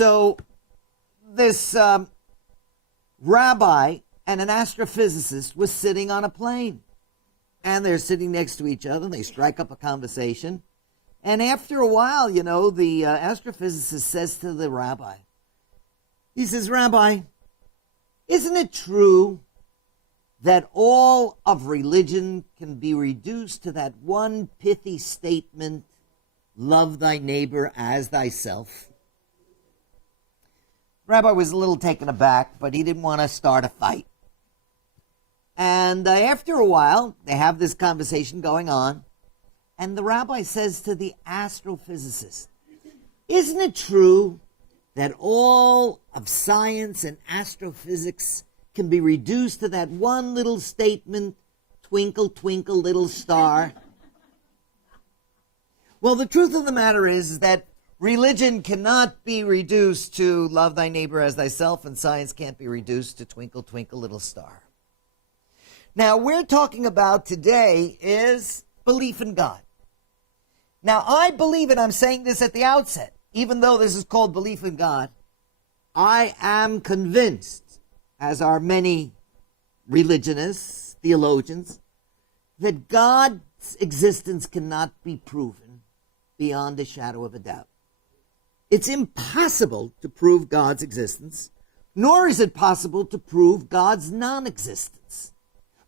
So this rabbi and an astrophysicist was sitting on a plane. And they're sitting next to each other. And they strike up a conversation. And after a while, the astrophysicist says to the rabbi, he says, Rabbi, isn't it true that all of religion can be reduced to that one pithy statement, love thy neighbor as thyself? Rabbi was a little taken aback, but he didn't want to start a fight. And after a while, they have this conversation going on, and the rabbi says to the astrophysicist, isn't it true that all of science and astrophysics can be reduced to that one little statement, twinkle, twinkle, little star? Well, the truth of the matter is that religion cannot be reduced to love thy neighbor as thyself, and science can't be reduced to twinkle, twinkle, little star. Now, we're talking about today is belief in God. Now, I believe, and I'm saying this at the outset, even though this is called belief in God, I am convinced, as are many religionists, theologians, that God's existence cannot be proven beyond a shadow of a doubt. It's impossible to prove God's existence, nor is it possible to prove God's non-existence.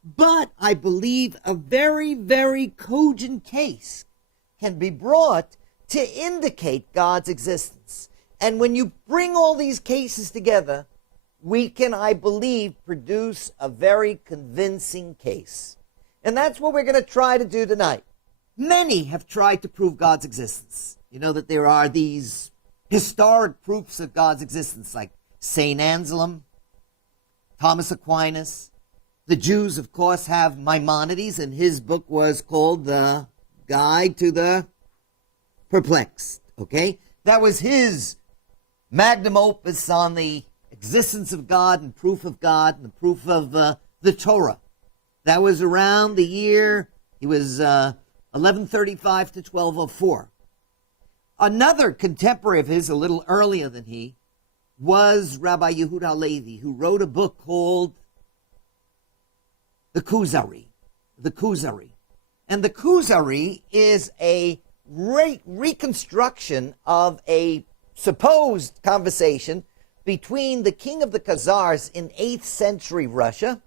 But I believe a very, very cogent case can be brought to indicate God's existence. And when you bring all these cases together, we can, I believe, produce a very convincing case. And that's what we're going to try to do tonight. Many have tried to prove God's existence. You know that there are these historic proofs of God's existence, like St. Anselm, Thomas Aquinas. The Jews, of course, have Maimonides, and his book was called The Guide to the Perplexed. Okay? That was his magnum opus on the existence of God and proof of God and the proof of the Torah. That was around the year, he was 1135 to 1204. Another contemporary of his, a little earlier than he, was Rabbi Yehuda Halevi, who wrote a book called the Kuzuri. And the Kuzuri is a reconstruction of a supposed conversation between the king of the Khazars in 8th century Russia,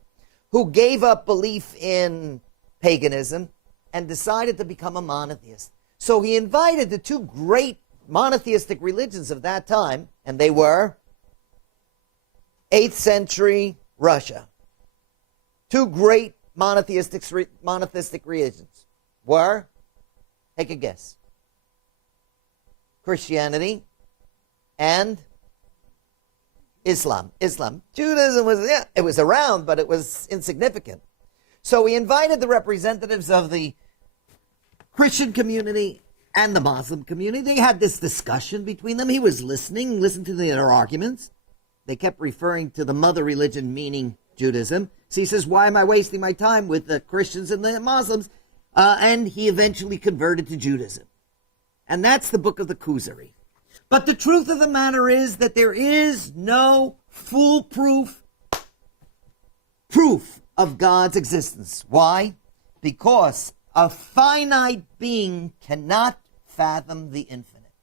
who gave up belief in paganism and decided to become a monotheist. So he invited the two great monotheistic religions of that time, and they were 8th century Russia. Two great monotheistic religions were, take a guess, Christianity and Islam. Judaism was, it was around, but it was insignificant. So he invited the representatives of the Christian community and the Muslim community. They had this discussion between them. He was listening to their arguments. They kept referring to the mother religion, meaning Judaism. So he says, why am I wasting my time with the Christians and the Muslims? And he eventually converted to Judaism. And that's the book of the Kuzuri. But the truth of the matter is that there is no foolproof proof of God's existence. Why? Because a finite being cannot fathom the infinite.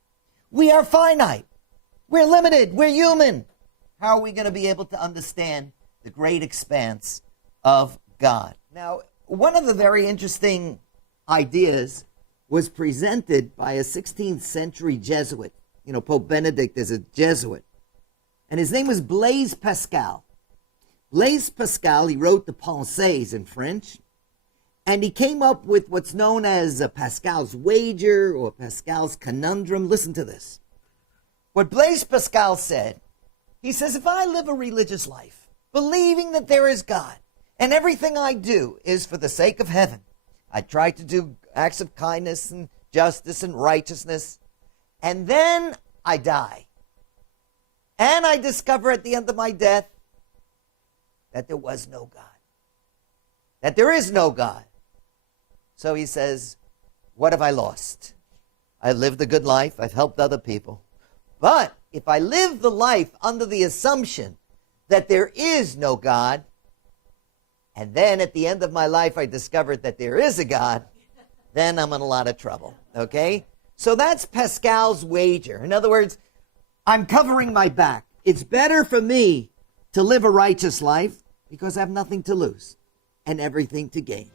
We are finite. We're limited. We're human. How are we going to be able to understand the great expanse of God? Now, one of the very interesting ideas was presented by a 16th century Jesuit. You know, Pope Benedict is a Jesuit. And his name was Blaise Pascal. Blaise Pascal, he wrote the Pensées in French. And he came up with what's known as Pascal's wager or Pascal's conundrum. Listen to this. What Blaise Pascal said, he says, if I live a religious life, believing that there is God, and everything I do is for the sake of heaven, I try to do acts of kindness and justice and righteousness, and then I die. And I discover at the end of my death that there was no God. That there is no God. So he says, what have I lost? I lived a good life. I've helped other people. But if I live the life under the assumption that there is no God, and then at the end of my life I discovered that there is a God, then I'm in a lot of trouble, okay? So that's Pascal's wager. In other words, I'm covering my back. It's better for me to live a righteous life because I have nothing to lose and everything to gain.